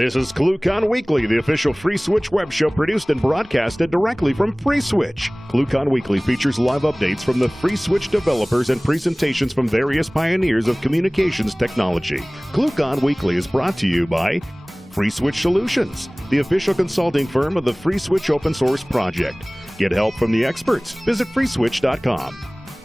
This is ClueCon Weekly, the official Free Switch web show produced and broadcasted directly from Free Switch. ClueCon Weekly features live updates from the Free Switch developers and presentations from various pioneers of communications technology. ClueCon Weekly is brought to you by Free Switch Solutions, the official consulting firm of the Free Switch open source project. Get help from the experts. Visit freeswitch.com.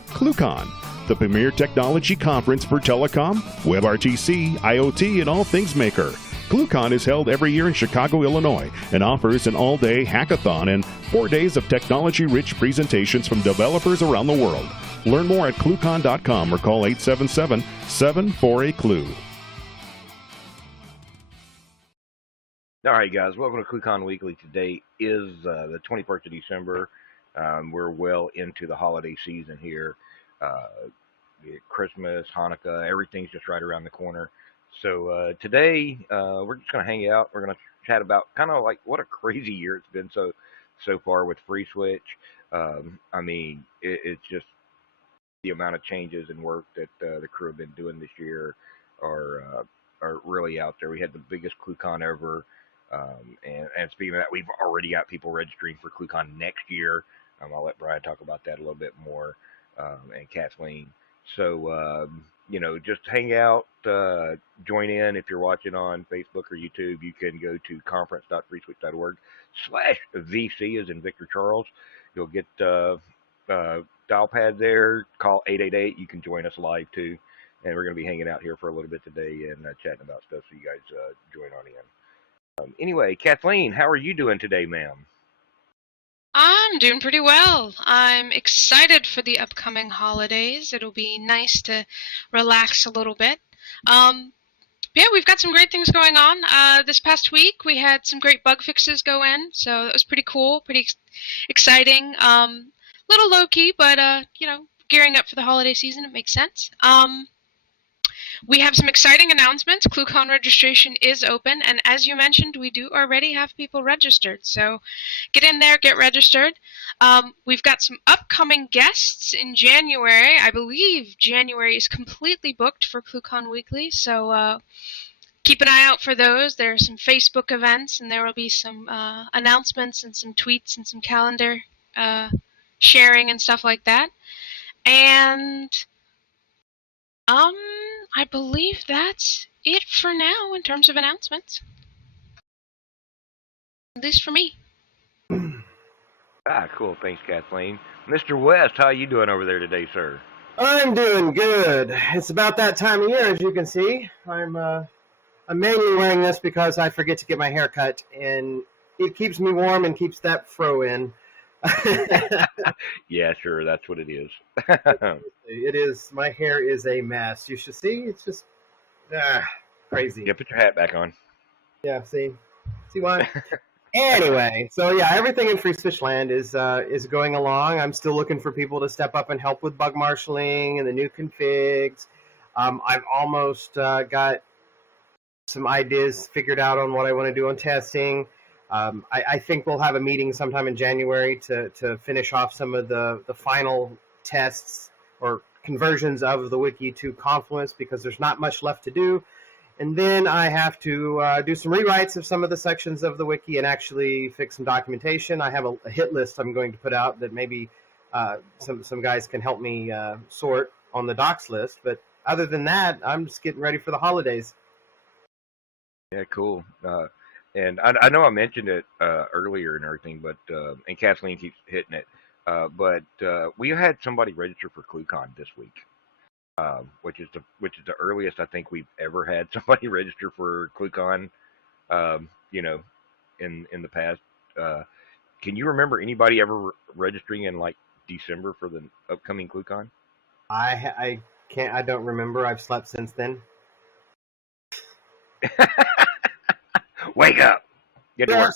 ClueCon, the premier technology conference for telecom, WebRTC, IoT, and all things maker. ClueCon is held every year in Chicago, Illinois, and offers an all-day hackathon and 4 days of technology-rich presentations from developers around the world. Learn more at ClueCon.com or call 877-748-CLUE. All right, guys, welcome to ClueCon Weekly. Today is the 21st of December. We're well into the holiday season here. Christmas, Hanukkah, everything's just right around the corner. So today we're just going to hang out. We're going to chat about kind of like what a crazy year it's been so far with Free Switch. I mean, it's just the amount of changes and work that the crew have been doing this year are really out there. We had the biggest ClueCon ever. And speaking of that, we've already got people registering for ClueCon next year. I'll let Brian talk about that a little bit more, and Kathleen. So, just hang out, join in. If you're watching on Facebook or YouTube, you can go to conference.freeswitch.org/VC as in Victor Charles. You'll get dial pad there, call 888. You can join us live too. And we're going to be hanging out here for a little bit today and chatting about stuff, so you guys join on in. Anyway, Kathleen, how are you doing today, ma'am? I'm doing pretty well. I'm excited for the upcoming holidays. It'll be nice to relax a little bit. Yeah, we've got some great things going on. This past week, we had some great bug fixes go in, so it was pretty cool, pretty exciting. Little low-key, but, gearing up for the holiday season, it makes sense. We have some exciting announcements. ClueCon registration is open, and as you mentioned, we do already have people registered. So get in there, get registered. We've got some upcoming guests in January. I believe January is completely booked for ClueCon Weekly, so keep an eye out for those. There are some Facebook events, and there will be some announcements and some tweets and some calendar sharing and stuff like that. And I believe that's it for now in terms of announcements. At least for me. Cool. Thanks, Kathleen. Mr. West, how are you doing over there today, sir? I'm doing good. It's about that time of year, as you can see. I'm mainly wearing this because I forget to get my hair cut, and it keeps me warm and keeps that fro in. Yeah, sure. That's what it is. It is. My hair is a mess. You should see. It's just crazy. Yeah, put your hat back on. Yeah, see why? Anyway, so yeah, everything in Free Switch Land is going along. I'm still looking for people to step up and help with bug marshaling and the new configs. I've almost got some ideas figured out on what I want to do on testing. I think we'll have a meeting sometime in January to finish off some of the final tests or conversions of the wiki to Confluence, because there's not much left to do. And then I have to do some rewrites of some of the sections of the wiki and actually fix some documentation. I have a hit list I'm going to put out that maybe some guys can help me sort on the docs list. But other than that, I'm just getting ready for the holidays. Yeah, cool. And I know I mentioned it earlier and everything, but and Kathleen keeps hitting it. But we had somebody register for ClueCon this week, which is the earliest I think we've ever had somebody register for ClueCon. In the past. Can you remember anybody ever registering in like December for the upcoming ClueCon? I can't. I don't remember. I've slept since then. Wake up! Get to work.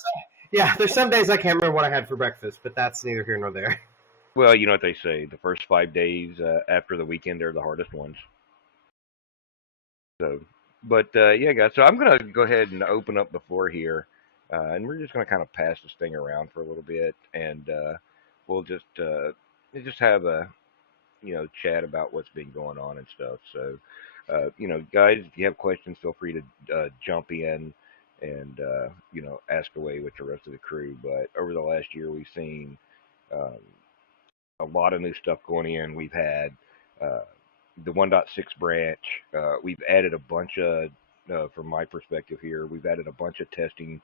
There's some days I can't remember what I had for breakfast, but that's neither here nor there. Well, you know what they say: the first 5 days after the weekend are the hardest ones. So, but yeah, guys. So I'm gonna go ahead and open up the floor here, and we're just gonna kind of pass this thing around for a little bit, and we'll just have a chat about what's been going on and stuff. So, guys, if you have questions, feel free to jump in. and ask away with the rest of the crew. But over the last year, we've seen um, a lot of new stuff going in. We've had uh, the 1.6 branch. We've added a bunch of, from my perspective here, we've added a bunch of testing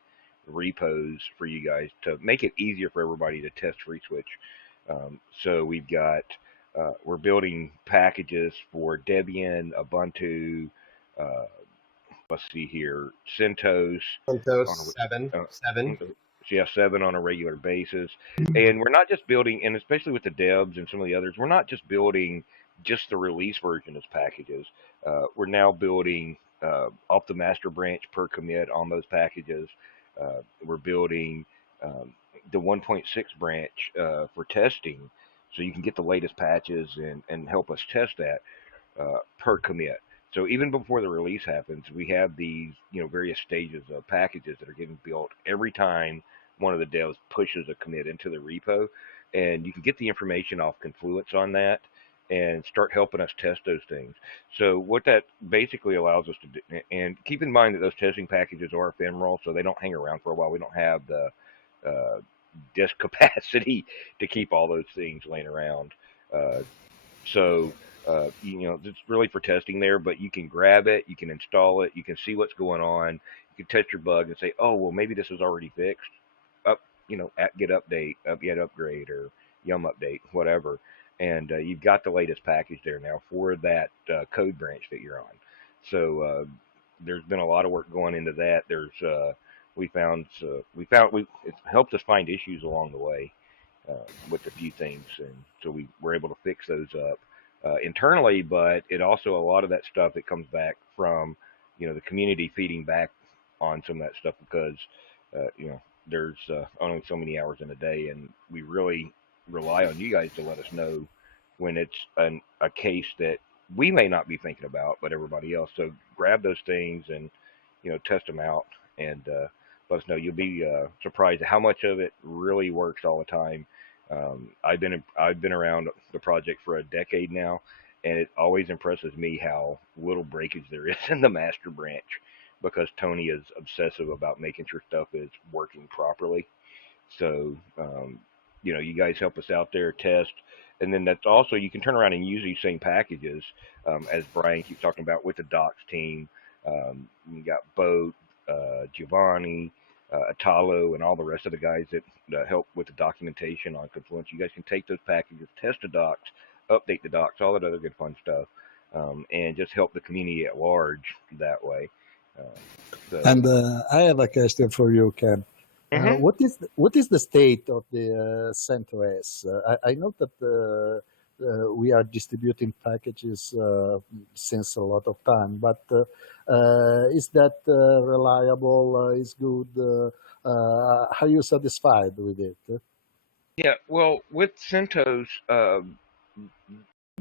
repos for you guys to make it easier for everybody to test FreeSwitch. So we've got, we're building packages for Debian, Ubuntu, uh, let's see here, CentOS on Windows 7, a, 7. so yeah, 7 on a regular basis. And we're not just building, and especially with the Debs and some of the others, we're not just building just the release version as packages. We're now building off the master branch per commit on those packages. We're building um, the 1.6 branch for testing, so you can get the latest patches and help us test that per commit. So even before the release happens, we have these, various stages of packages that are getting built every time one of the devs pushes a commit into the repo, and you can get the information off Confluence on that and start helping us test those things. So what that basically allows us to do, and keep in mind that those testing packages are ephemeral, so they don't hang around for a while. We don't have the uh, disk capacity to keep all those things laying around. Uh, so, it's really for testing there, but you can grab it, you can install it, you can see what's going on, you can test your bug and say, oh, well, maybe this is already fixed. Up, at Git update, get upgrade, or Yum update, whatever. And you've got the latest package there now for that code branch that you're on. So there's been a lot of work going into that. It helped us find issues along the way with a few things, and so we were able to fix those up internally. But it also, a lot of that stuff, it comes back from the community feeding back on some of that stuff, because there's only so many hours in a day, and we really rely on you guys to let us know when it's a case that we may not be thinking about, but everybody else. So grab those things and test them out, and let us know. You'll be surprised at how much of it really works all the time. I've been around the project for a decade now, and it always impresses me how little breakage there is in the master branch, because Tony is obsessive about making sure stuff is working properly. So, you guys help us out there, test, and then that's also, you can turn around and use these same packages, as Brian keeps talking about, with the docs team. You got Boat, Giovanni, Italo, and all the rest of the guys that help with the documentation on Confluence. You guys can take those packages, test the docs, update the docs, all that other good fun stuff, and just help the community at large that way. Uh, so, And I have a question for you, Ken. mhm. What is the state of the CentOS? I know that we are distributing packages since a lot of time, but is that reliable? Is good? Are you satisfied with it? Yeah, well, with CentOS,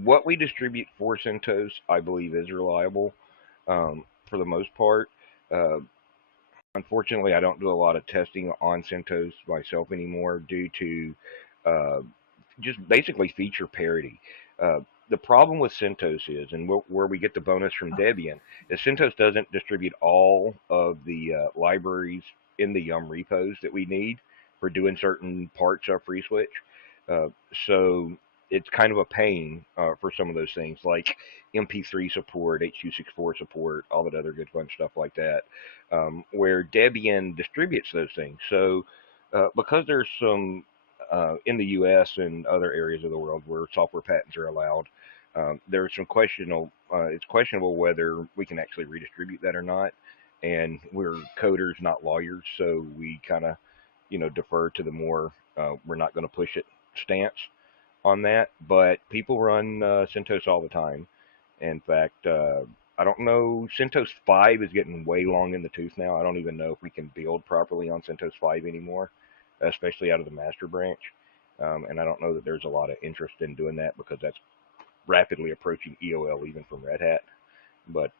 what we distribute for CentOS, I believe, is reliable for the most part. Uh, Unfortunately, I don't do a lot of testing on CentOS myself anymore, due to uh, just basically feature parity. Uh, the problem with CentOS is, and where we get the bonus from Debian, is CentOS doesn't distribute all of the libraries in the Yum repos that we need for doing certain parts of FreeSwitch. Uh, so it's kind of a pain for some of those things, like MP3 support, H.264 support, all that other good fun stuff like that, where Debian distributes those things. So because there's some in the U.S. and other areas of the world where software patents are allowed, there's some questionable. It's questionable whether we can actually redistribute that or not. And we're coders, not lawyers, so we kind of, defer to the more we're not going to push it stance on that. But people run CentOS all the time. In fact, I don't know. CentOS 5 is getting way long in the tooth now. I don't even know if we can build properly on CentOS 5 anymore, especially out of the master branch. And I don't know that there's a lot of interest in doing that, because that's rapidly approaching EOL even from Red Hat. But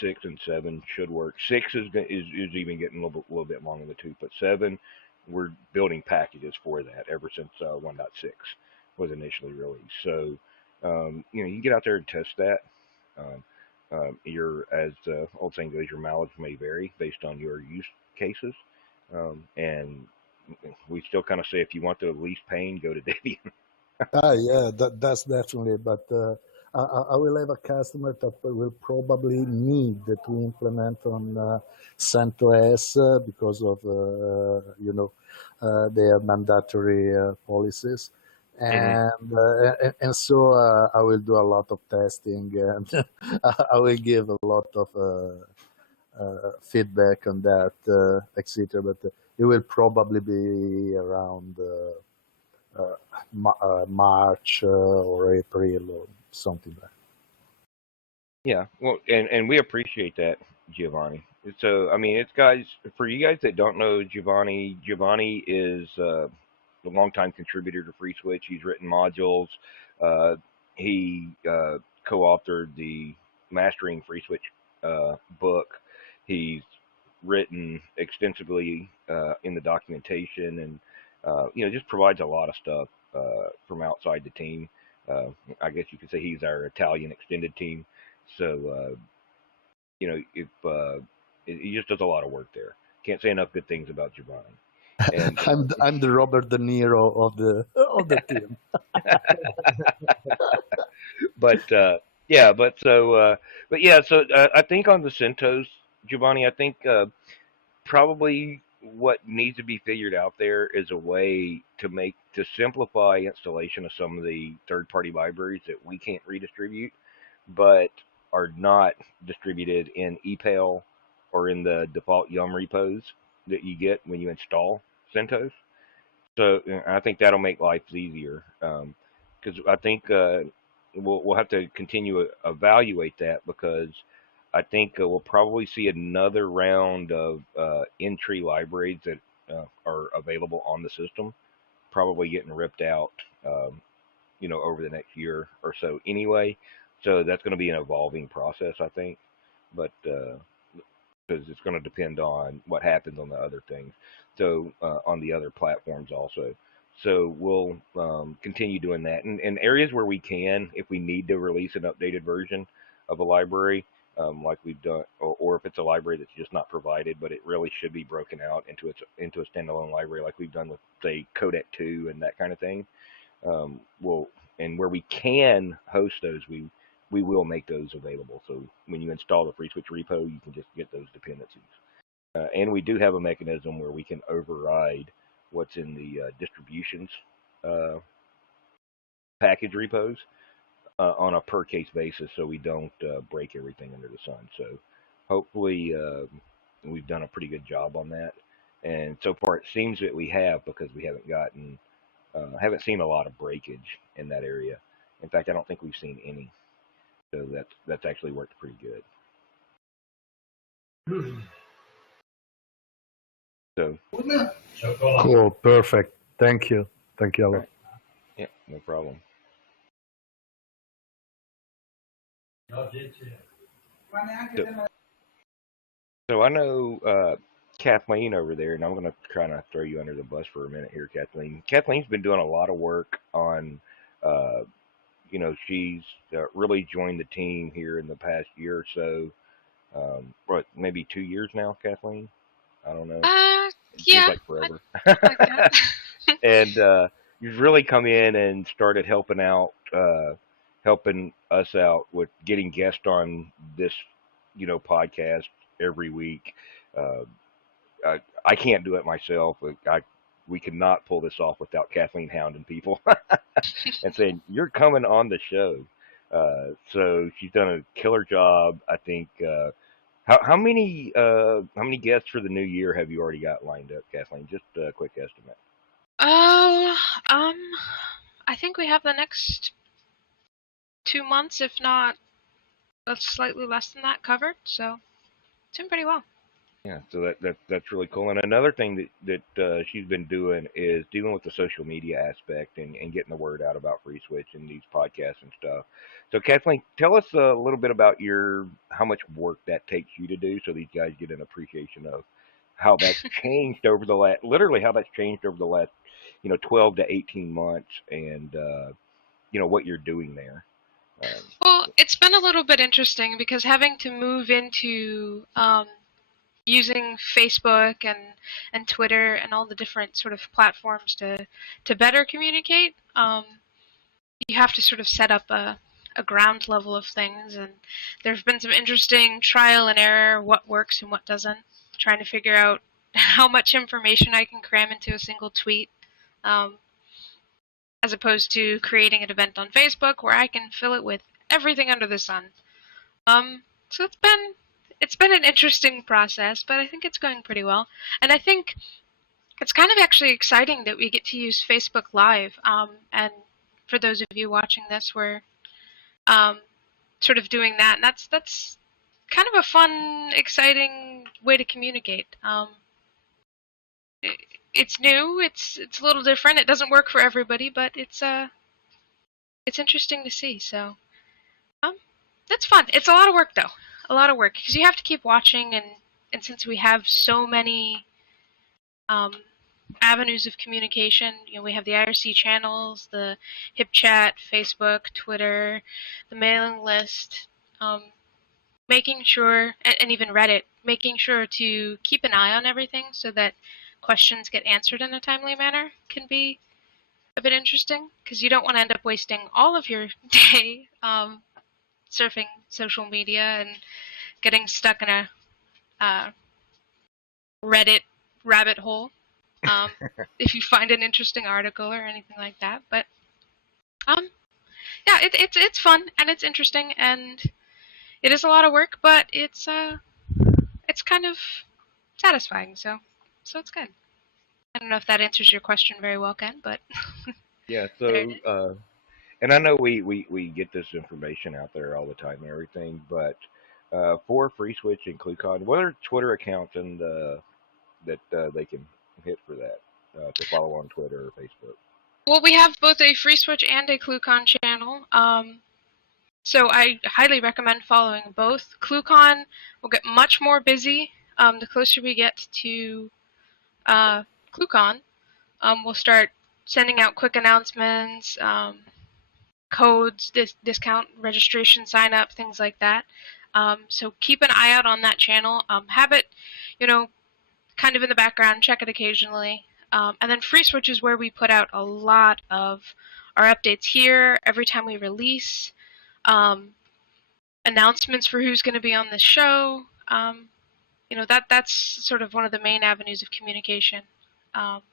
6 and 7 should work. 6 is even getting a little bit long in the tooth, but 7, we're building packages for that ever since 1.6 was initially released. So you can get out there and test that. Um, your, as the old saying goes, your mileage may vary based on your use cases. And we still kind of say if you want the least pain, go to Debian. Yeah, that's definitely. But I will have a customer that will probably need to implement on CentOS because of their mandatory policies, Hmm. and so I will do a lot of testing, and I will give a lot of feedback on that, etc. But it will probably be around. March or April or something like Yeah, well, and we appreciate that, Giovanni. So, I mean, it's guys, for you guys that don't know Giovanni, Giovanni is a longtime contributor to FreeSwitch. He's written modules. He co-authored the Mastering FreeSwitch book. He's written extensively in the documentation, and just provides a lot of stuff from outside the team. Uh, I guess you could say he's our Italian extended team. So if he just does a lot of work there. Can't say enough good things about Giovanni. that. And I'm the Robert De Niro of the team. but yeah, but yeah. So I think on the CentOS, Giovanni, I think probably what needs to be figured out there is a way to simplify installation of some of the third-party libraries that we can't redistribute, but are not distributed in ePail or in the default Yum repos that you get when you install CentOS. So I think that'll make life easier, because I think we'll have to continue to evaluate that, because I think we'll probably see another round of entry libraries that are available on the system probably getting ripped out, over the next year or so anyway. So that's going to be an evolving process, I think. But because it's going to depend on what happens on the other things. So on the other platforms also. So we'll continue doing that. And areas where we can, if we need to release an updated version of a library, like we've done, or if it's a library that's just not provided, but it really should be broken out into a standalone library, like we've done with say Codec 2 and that kind of thing. We'll and where we can host those, we will make those available. So when you install the FreeSwitch repo, you can just get those dependencies. And we do have a mechanism where we can override what's in the distributions uh, package repos on a per case basis, so we don't break everything under the sun. So hopefully we've done a pretty good job on that. And so far, it seems that we have, because we haven't seen a lot of breakage in that area. In fact, I don't think we've seen any. So that's actually worked pretty good. So Cool, perfect. Thank you. Thank you a all lot. right, yeah, no problem. So, so I know Kathleen over there, and I'm going to kind of throw you under the bus for a minute here, Kathleen. Kathleen's been doing a lot of work on, uh, she's really joined the team here in the past year or so. What, maybe 2 years now, Kathleen? I don't know. It seems Yeah, like I forever. like that. And you've really come in and started helping us out with getting guests on this, podcast every week. Uh, I can't do it myself. We cannot pull this off without Kathleen hounding people and saying you're coming on the show. So she's done a killer job. I think. How many guests for the new year have you already got lined up, Kathleen? Just a quick estimate. Oh, I think we have the next 2 months, if not slightly less than that, covered. So it's doing pretty well. Yeah, so that's really cool. And another thing that she's been doing is dealing with the social media aspect and getting the word out about Free Switch and these podcasts and stuff. So Kathleen, tell us a little bit about how much work that takes you to do, so these guys get an appreciation of how that's changed over the last, literally how that's changed over the last, 12 to 18 months, and what you're doing there. Um, Well, Well, it's been a little bit interesting because having to move into using Facebook and Twitter and all the different sort of platforms to better communicate, you have to sort of set up a ground level of things, and there's been some interesting trial and error, what works and what doesn't, trying to figure out how much information I can cram into a single tweet, um, as opposed to creating an event on Facebook where I can fill it with everything under the sun. So it's been an interesting process, but I think it's going pretty well. And I think it's kind of actually exciting that we get to use Facebook Live. And for those of you watching this, we're um, sort of doing that, and that's kind of a fun, exciting way to communicate. It's new. It's a little different. It doesn't work for everybody, but it's interesting to see. So um, that's fun. It's a lot of work though. A lot of work because you have to keep watching, and since we have so many um, avenues of communication, we have the IRC channels, the HipChat, Facebook, Twitter, the mailing list, um, making sure, and even Reddit, making sure to keep an eye on everything so that questions get answered in a timely manner can be a bit interesting because you don't want to end up wasting all of your day surfing social media and getting stuck in a uh, Reddit rabbit hole um, if you find an interesting article or anything like that. But um, yeah, it's fun and it's interesting and it is a lot of work, but it's kind of satisfying. So it's good. I don't know if that answers your question very well, Ken, but Yeah. there it So, is. and I know we get this information out there all the time and everything, but for Free Switch and ClueCon, what are Twitter accounts and that they can hit for that to follow on Twitter or Facebook? Well, we have both a Free Switch and a ClueCon channel. So I highly recommend following both. ClueCon will get much more busy the closer we get to uh, ClueCon. We'll start sending out quick announcements, codes, discount registration sign up, things like that. So keep an eye out on that channel. Have it, you know, kind of in the background, check it occasionally. And then Free Switch is where we put out a lot of our updates here every time we release. Um, Announcements for who's going to be on the show. That's sort of one of the main avenues of communication.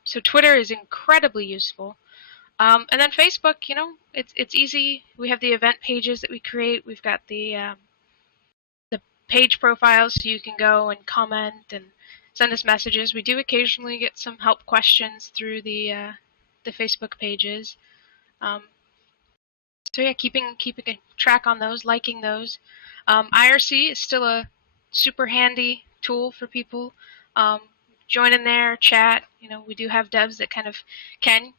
So Twitter is incredibly useful. And then Facebook, it's easy. We have the event pages that we create. We've got the page profiles, so you can go and comment and send us messages. We do occasionally get some help questions through the Facebook pages. Um, so yeah, keeping a track on those, liking those. IRC is still a super handy tool for people. Um, Join in there, chat. We do have devs that kind of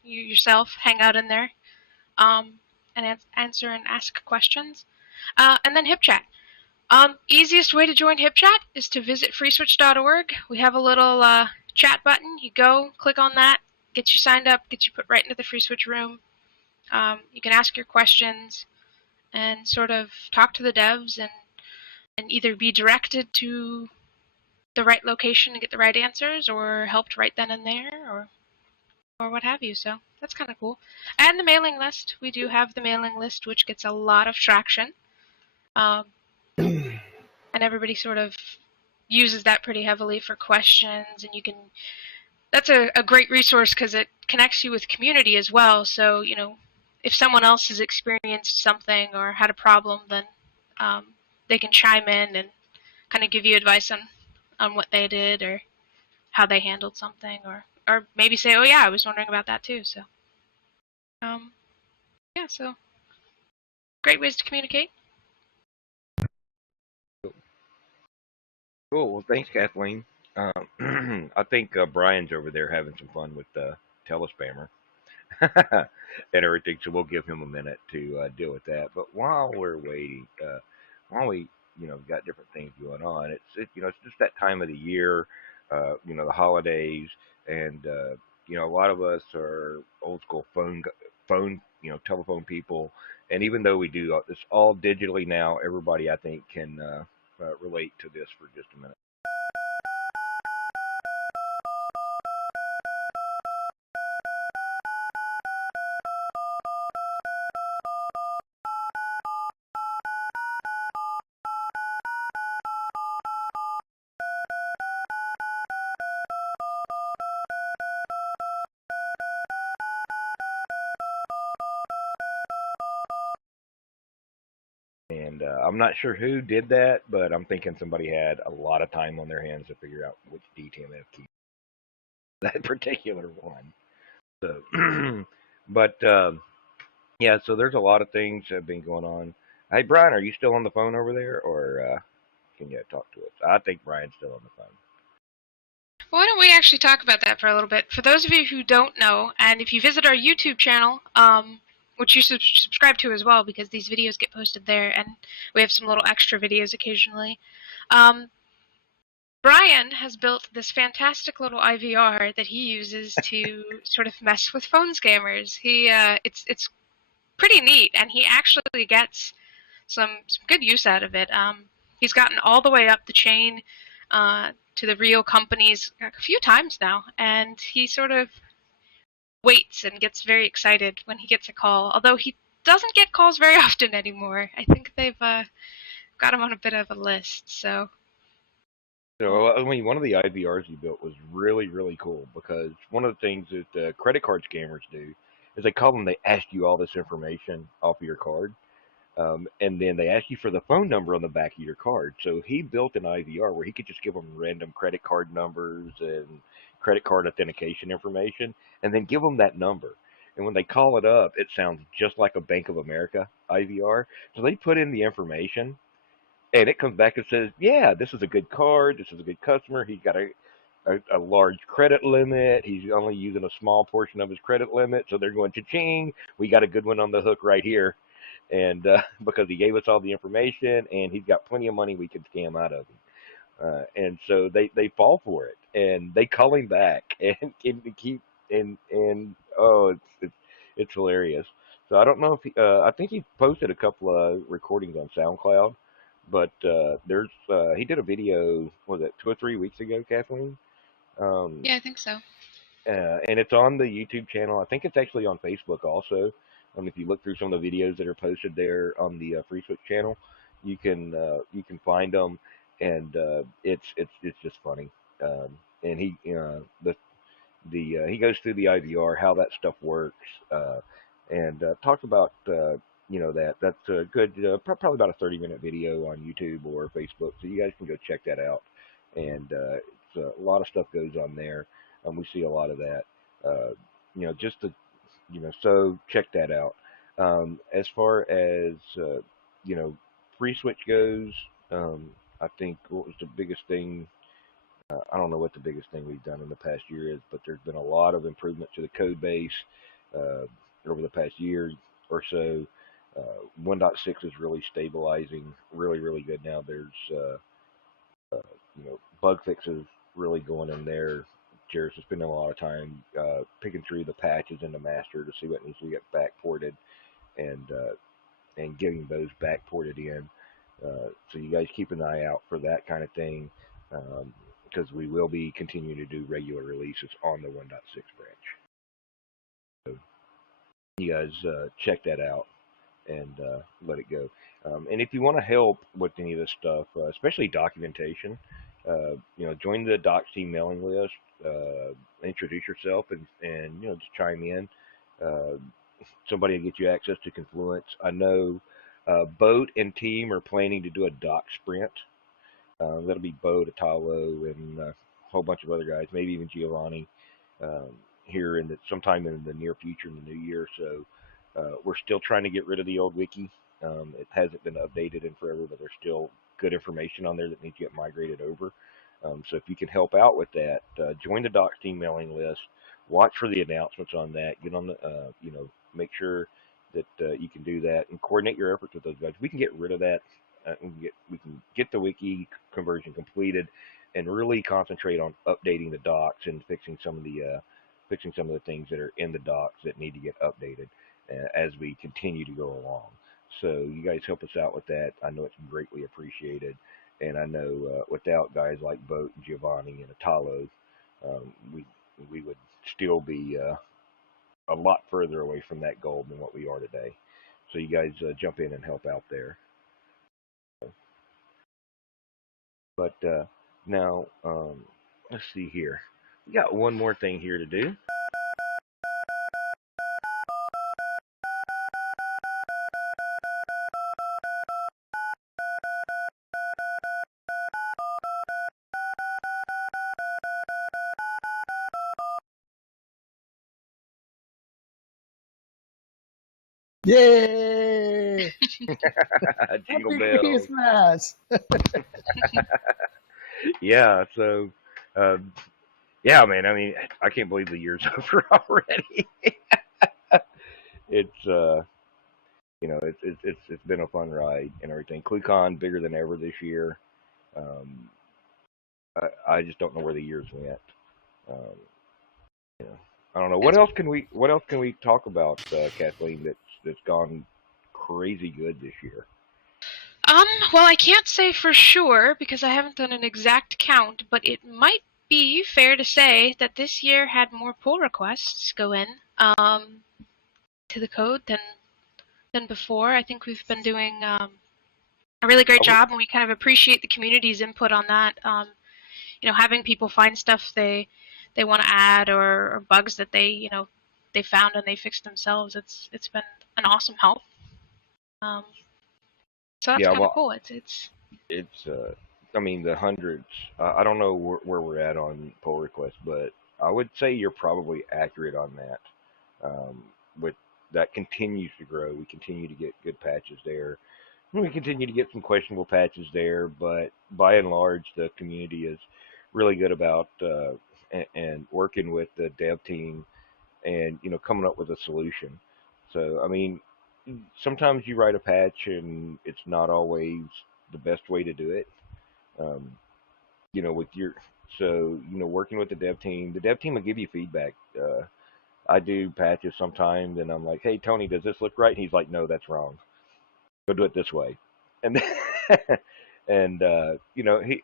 you yourself hang out in there and answer and ask questions. And then HipChat. Easiest way to join HipChat is to visit freeswitch.org. We have a little chat button. You go, click on that, gets you signed up, gets you put right into the Free Switch room. You can ask your questions and sort of talk to the devs and either be directed to the right location to get the right answers or helped right then and there or what have you. So that's kind of cool. And the mailing list. We do have the mailing list, which gets a lot of traction. Um, and everybody sort of uses that pretty heavily for questions, and that's a great resource because it connects you with community as well. So if someone else has experienced something or had a problem, then they can chime in and kind of give you advice on what they did or how they handled something, or maybe say, oh yeah, I was wondering about that too. So yeah, so great ways to communicate. Cool. Well, thanks, Kathleen. I think Brian's over there having some fun with the telespammer and everything, so we'll give him a minute to deal with that. But while we're waiting, while we got different things going on, it's just that time of the year, the holidays, and a lot of us are old school phone telephone people, And even though we do this all digitally now, everybody I think can relate to this for just a minute. And I'm not sure who did that, but I'm thinking somebody had a lot of time on their hands to figure out which DTMF key that particular one. So, but yeah, so there's a lot of things that have been going on. Hey, Brian, are you still on the phone over there, or can you talk to us? I think Brian's still on the phone. Why don't we actually talk about that for a little bit? For those of you who don't know, and if you visit our YouTube channel, which you subscribe to as well, because these videos get posted there, and we have some little extra videos occasionally. Brian has built this fantastic little IVR that he uses to sort of mess with phone scammers. It's pretty neat, and he actually gets some good use out of it. He's gotten all the way up the chain to the real companies a few times now, and he sort of waits and gets very excited when he gets a call. Although he doesn't get calls very often anymore. I think they've got him on a bit of a list. So. So, I mean, one of the IVRs you built was really, really cool because one of the things that credit card scammers do is they call them, they ask you all this information off of your card, and then they ask you for the phone number on the back of your card. So he built an IVR where he could just give them random credit card numbers and credit card authentication information, and then give them that number. And when they call it up, it sounds just like a Bank of America IVR. So they put in the information, and it comes back and says, yeah, this is a good card. This is a good customer. He's got a large credit limit. He's only using a small portion of his credit limit. So they're going, cha-ching, we got a good one on the hook right here. And because he gave us all the information and he's got plenty of money we can scam out of him. And so they fall for it and they call him back and keep and oh it's hilarious. So I don't know if I think he posted a couple of recordings on SoundCloud, but there's he did a video, was it 2 or 3 weeks ago, Kathleen? Yeah, I think so. And it's on the YouTube channel. I think it's actually on Facebook also. If you look through some of the videos that are posted there on the Free Switch channel, you can find them, and it's just funny. And he goes through the IVR, how that stuff works, and talks about that's a good probably about a 30-minute video on YouTube or Facebook, so you guys can go check that out. And it's a lot of stuff goes on there. We see a lot of that. Just to so check that out. As far as free switch goes, I think what was the biggest thing, I don't know what the biggest thing we've done in the past year is, but there's been a lot of improvement to the code base uh, over the past year or so. 1.6 is really stabilizing, really, really good now. There's bug fixes really going in there. Jared's spending a lot of time picking through the patches in the master to see what needs to get backported and getting those backported in. So you guys keep an eye out for that kind of thing, because we will be continuing to do regular releases on the 1.6 branch. So you guys check that out and let it go. And if you want to help with any of this stuff, especially documentation, join the docs team mailing list. Introduce yourself and just chime in. Uh, Somebody will get you access to Confluence. I know Boat and team are planning to do a doc sprint. That'll be Bo, Italo, and a whole bunch of other guys, maybe even Giovanni, um, here in sometime in the near future, in the new year. So we're still trying to get rid of the old wiki. It hasn't been updated in forever, but there's still good information on there that needs to get migrated over. So if you can help out with that, join the Docs team mailing list. Watch for the announcements on that. Get on the, make sure that you can do that and coordinate your efforts with those guys. We can get rid of that. We can get the wiki conversion completed, and really concentrate on updating the docs and fixing some of the things that are in the docs that need to get updated as we continue to go along. So you guys help us out with that. I know it's greatly appreciated. And I know without guys like Boat and Giovanni and Italo, we would still be a lot further away from that goal than what we are today. So you guys jump in and help out there. But now, let's see here. We got one more thing here to do. Yay! Jingle Happy bells. Christmas! Yeah. So, uh, yeah, man. I mean, I can't believe the year's over already. It's it's been a fun ride and everything. ClueCon bigger than ever this year. Um, I just don't know where the years went. Um, you know, I don't know what else can we talk about, Kathleen? That's gone crazy good this year. Well, I can't say for sure because I haven't done an exact count, but it might be fair to say that this year had more pull requests go in to the code than before. I think we've been doing a really great I would, job, and we kind of appreciate the community's input on that. Having people find stuff they want to add or bugs that they found and they fixed themselves. It's been an awesome help. Um, so that's yeah, kind of well, cool. It's it's I mean the hundreds. I don't know where we're at on pull requests, but I would say you're probably accurate on that. With that continues to grow, we continue to get good patches there. We continue to get some questionable patches there, but by and large, the community is really good about and working with the dev team and coming up with a solution. So I mean, sometimes you write a patch and it's not always the best way to do it. Um, with your working with the dev team will give you feedback. I do patches sometimes, and I'm like, hey Tony, does this look right? And he's like, no, that's wrong. Go do it this way. And and he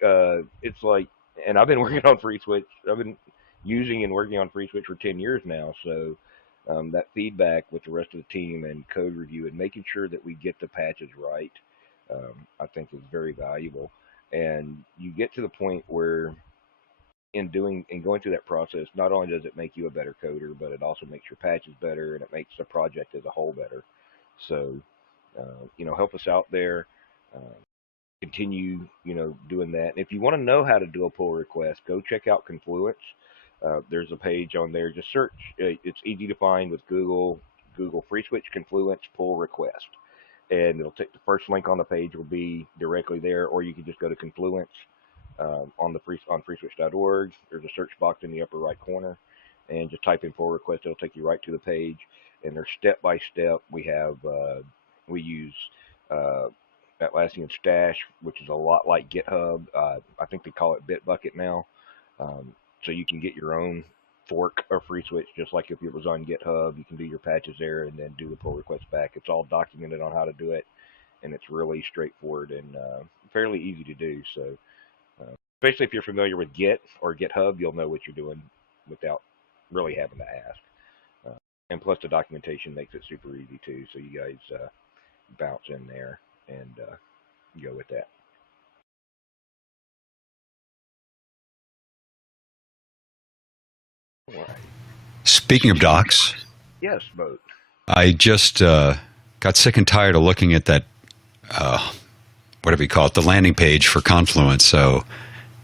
it's like, and I've been working on free switch. I've been using and working on free switch for 10 years now. So that feedback with the rest of the team and code review and making sure that we get the patches right, I think is very valuable. And you get to the point where in doing and going through that process, not only does it make you a better coder, but it also makes your patches better and it makes the project as a whole better. So, help us out there. Uh, Continue, doing that. And if you want to know how to do a pull request, go check out Confluence. There's a page on there. Just search. It's easy to find with Google FreeSwitch Confluence pull request, and it'll take the first link on the page will be directly there, or you can just go to Confluence on freeswitch.org. There's a search box in the upper right corner, and just type in pull request. It'll take you right to the page, and they're step by step. We use uh, Atlassian Stash, which is a lot like GitHub. I think they call it Bitbucket now. So you can get your own fork of FreeSwitch, just like if it was on GitHub. You can do your patches there and then do the pull request back. It's all documented on how to do it, and it's really straightforward and fairly easy to do. So, especially if you're familiar with Git or GitHub, you'll know what you're doing without really having to ask. And plus, the documentation makes it super easy too. So you guys bounce in there and go with that. All right. Speaking of docs, Yes, boat. I just got sick and tired of looking at that, whatever you call it, the landing page for Confluence. So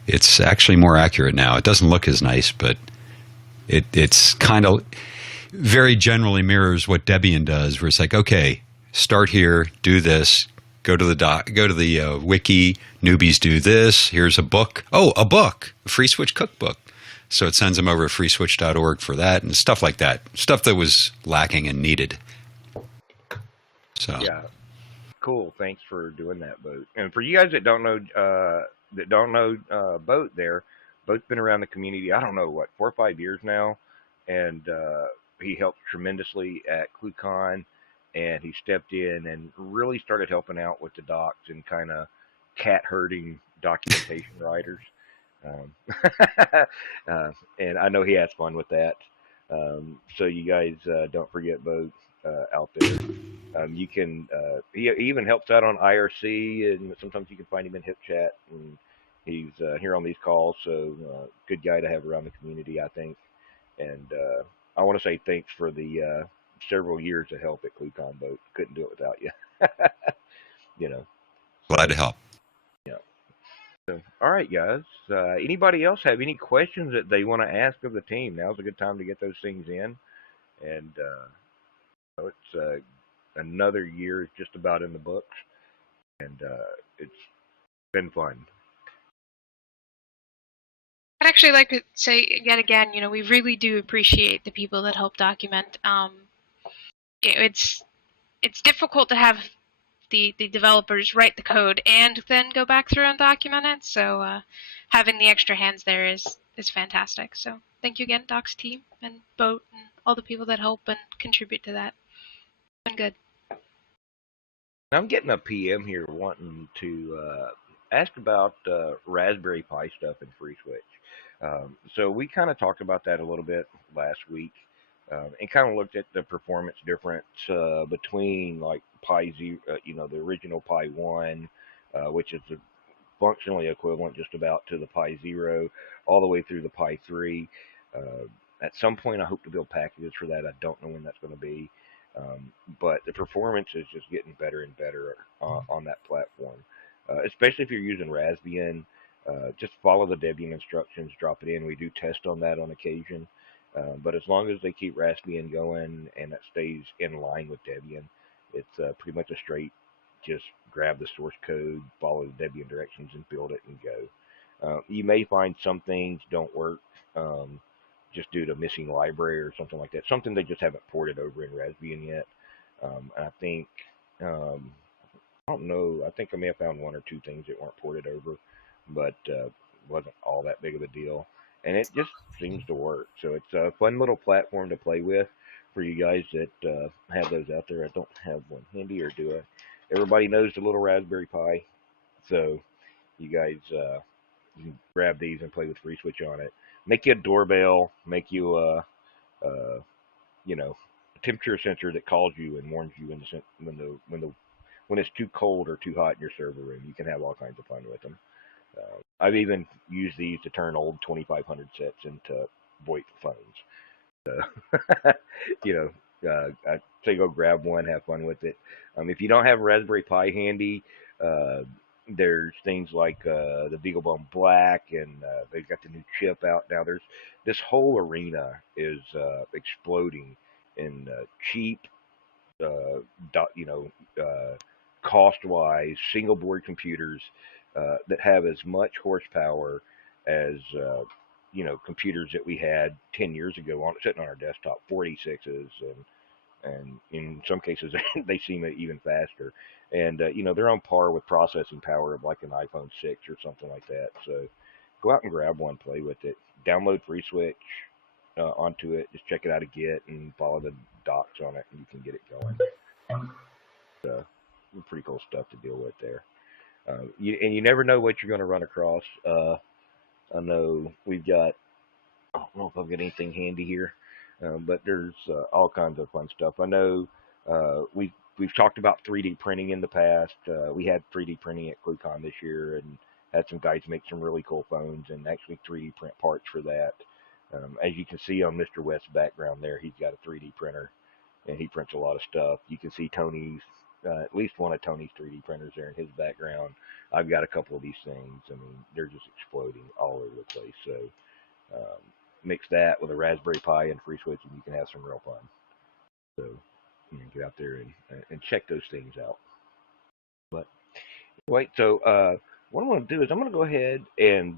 it's actually more accurate now. It doesn't look as nice, but it's kind of very generally mirrors what Debian does, where it's like, okay, start here, do this, go to the wiki, newbies do this, here's a book. Oh, a book, a free switch cookbook. So it sends them over to freeswitch.org for that and stuff like that. Stuff that was lacking and needed. So Yeah, cool. Thanks for doing that, boat. And for you guys that don't know boat, boat's been around the community. I don't know what 4 or 5 years now, and he helped tremendously at ClueCon. and he stepped in and really started helping out with the docs and kind of cat herding documentation writers. Um, and I know he has fun with that. So you guys don't forget Bo out there. You can he even helps out on IRC, and sometimes you can find him in Hip Chat, and he's here on these calls. So good guy to have around the community, I think. And I want to say thanks for the several years of help at ClueCon, Boat. Couldn't do it without you. You know. Glad So to help. yeah. So, all right, guys. Anybody else have any questions that they want to ask of the team? Now's a good time to get those things in. And it's another year is just about in the books, and it's been fun. I'd actually like to say yet again, we really do appreciate the people that help document. It's difficult to have the developers write the code and then go back through and document it. So having the extra hands there is fantastic. So thank you again, Doc's team and Boat and all the people that help and contribute to that. It's been good. I'm getting a PM here wanting to ask about Raspberry Pi stuff in FreeSwitch. So we kind of talked about that a little bit last week, and kind of looked at the performance difference between like Pi Zero, the original Pi One, which is functionally equivalent just about to the Pi Zero, all the way through the Pi 3. At some point, I hope to build packages for that. I don't know when that's going to be. But the performance is just getting better and better on that platform, especially if you're using Raspbian. Just follow the Debian instructions, drop it in. We do test on that on occasion, but as long as they keep Raspbian going and that stays in line with Debian, it's pretty much a straight just grab the source code, follow the Debian directions, and build it and go. You may find some things don't work. Just due to missing library or something like that. Something they just haven't ported over in Raspbian yet. And I think, I don't know, I think I may have found one or two things that weren't ported over, but wasn't all that big of a deal. And it just seems to work. So it's a fun little platform to play with for you guys that have those out there. I don't have one handy, or do I? Everybody knows the little Raspberry Pi. So you guys you can grab these and play with FreeSwitch on it. Make you a doorbell. Make you a temperature sensor that calls you and warns you when it's too cold or too hot in your server room. You can have all kinds of fun with them. I've even used these to turn old 2500 sets into VoIP phones. I say go grab one, have fun with it. If you don't have a Raspberry Pi handy, there's things like the BeagleBone Black, and they've got the new chip out now. There's this whole arena is exploding in cheap, cost-wise single board computers that have as much horsepower as computers that we had 10 years ago sitting on our desktop, 46s, and in some cases they seem even faster. And they're on par with processing power of like an iPhone 6 or something like that. So go out and grab one, play with it, download FreeSwitch onto it, just check it out a Git and follow the docs on it, and you can get it going. Pretty cool stuff to deal with there. You never know what you're going to run across. I know we've got, I don't know if I've got anything handy here, but there's all kinds of fun stuff. I know we've talked about 3D printing in the past. We had 3D printing at ClueCon this year and had some guys make some really cool phones and actually 3D print parts for that. As you can see on Mr. West's background there, he's got a 3D printer and he prints a lot of stuff. You can see Tony's, at least one of Tony's 3D printers there in his background. I've got a couple of these things. I mean, they're just exploding all over the place. So mix that with a Raspberry Pi and FreeSwitch, and you can have some real fun. So get out there and check those things out. But wait, so what I'm going to do is I'm going to go ahead and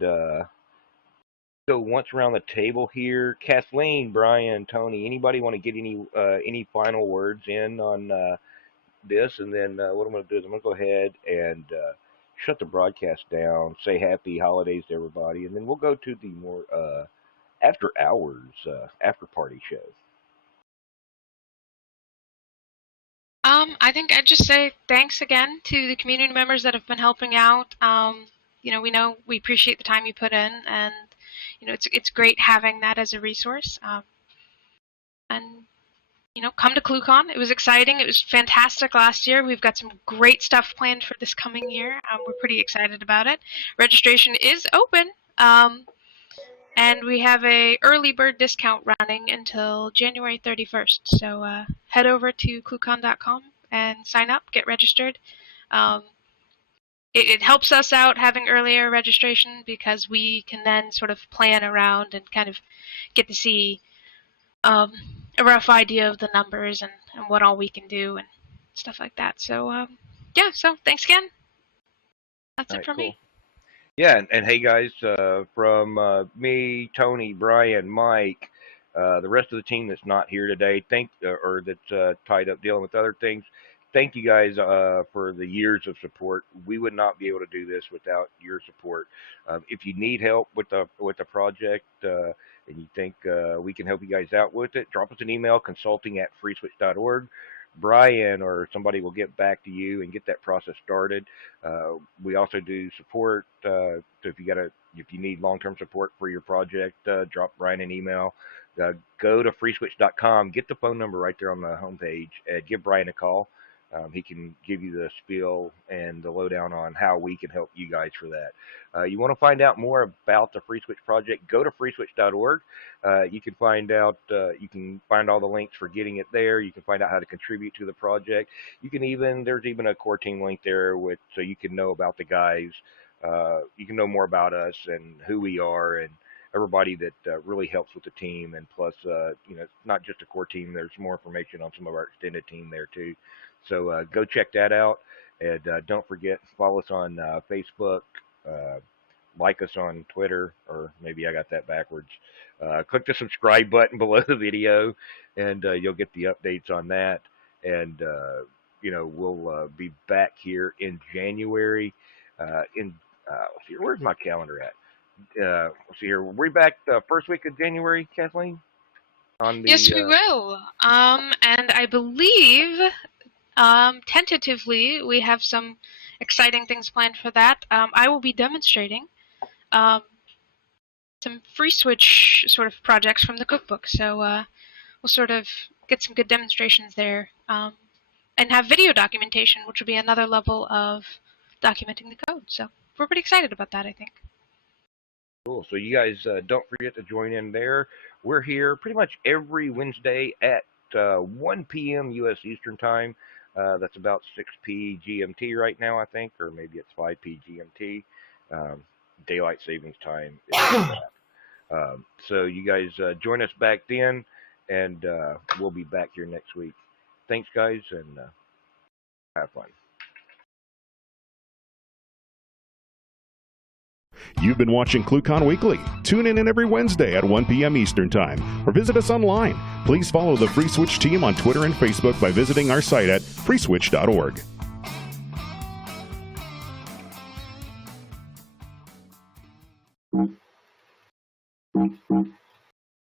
go once around the table here. Kathleen, Brian, Tony, anybody want to get any final words in on this? And then what I'm going to do is I'm going to go ahead and shut the broadcast down, say happy holidays to everybody, and then we'll go to the more after hours, after party show. I think I'd just say thanks again to the community members that have been helping out. We know we appreciate the time you put in, and it's great having that as a resource. And come to ClueCon. It was exciting. It was fantastic last year. We've got some great stuff planned for this coming year. We're pretty excited about it. Registration is open. And we have a early bird discount running until January 31st. So head over to ClueCon.com and sign up, get registered. It helps us out having earlier registration because we can then sort of plan around and kind of get to see a rough idea of the numbers and what all we can do and stuff like that. So so thanks again. That's it from me. Yeah, and hey guys, from me, Tony, Brian, Mike, the rest of the team that's not here today, or that's tied up dealing with other things. Thank you guys for the years of support. We would not be able to do this without your support. If you need help with the project and you think we can help you guys out with it, drop us an email, consulting@freeswitch.org. Brian or somebody will get back to you and get that process started. We also do support. So if you need long-term support for your project, drop Brian an email. Go to freeswitch.com, get the phone number right there on the homepage, and give Brian a call. He can give you the spiel and the lowdown on how we can help you guys for that. You want to find out more about the Free Switch project, go to freeswitch.org. You can find all the links for getting it there. You can find out how to contribute to the project. There's even a core team link there so you can know about the guys. You can know more about us and who we are and everybody that really helps with the team. And plus, it's not just a core team. There's more information on some of our extended team there too. So go check that out, and don't forget, follow us on Facebook, like us on Twitter, or maybe I got that backwards. Click the subscribe button below the video, and you'll get the updates on that. And we'll be back here in January. Let's see, where's my calendar at? Let's see here. We're back the first week of January, Kathleen. Yes, we will. And I believe. Tentatively, we have some exciting things planned for that. I will be demonstrating some Free Switch sort of projects from the cookbook, so we'll sort of get some good demonstrations there, and have video documentation, which will be another level of documenting the code. So we're pretty excited about that, I think. Cool. So you guys don't forget to join in there. We're here pretty much every Wednesday at 1 p.m. U.S. Eastern Time. That's about 6 p. GMT right now, I think, or maybe it's 5 p. GMT. Daylight Savings Time is so you guys join us back then, and we'll be back here next week. Thanks, guys, and have fun. You've been watching ClueCon Weekly. Tune in every Wednesday at 1 p.m. Eastern Time, or visit us online. Please follow the Free Switch team on Twitter and Facebook by visiting our site at freeswitch.org.